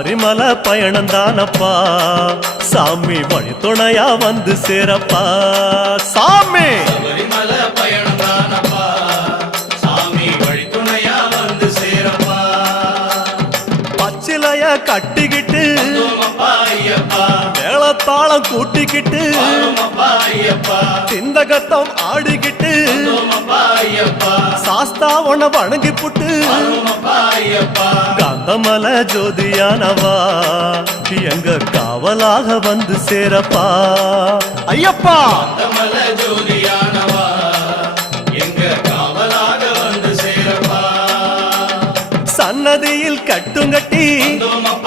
சபரிமலை பயணம் தானப்பா சாமி வழி துணையா வந்து சேரப்பா சாமி சபரிமலை பயணம் தானப்பா சாமி வழி துணையா வந்து சேரப்பா பச்சிலைய கட்டிக்கிட்டு ஐயப்பா மேளத்தாளம் கூட்டிக்கிட்டு ஐயப்பா சிந்தகத்தம் ஆடிக்கிட்டு ஐயப்பா சாஸ்தாவன வணங்கி புட்டு ஐயப்பா காந்தமல ஜோதியானவா எங்க காவலாக வந்து சேரப்பா ஐயப்பா காந்தமல ஜோதியானவா எங்க காவலாக வந்து சேரப்பா சன்னதியில் கட்டுங்கட்டி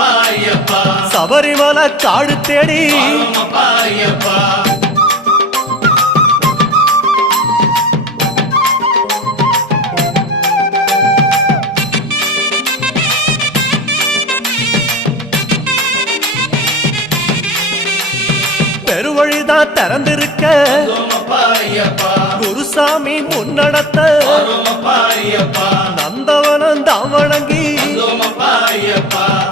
ஐயப்பா சபரிமலை காடு தேடி ஐயப்பா பெருவழிதான் திறந்திருக்க குருசாமி முன்னடத்த நந்தவனம் தான் வணங்கி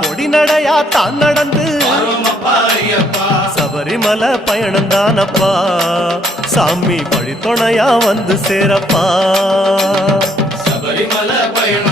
கொடிநடையா தான் நடந்து சபரிமலை பயணம் தானப்பா சாமி வழி துணையா வந்து சேரப்பா சபரிமலை பயணம்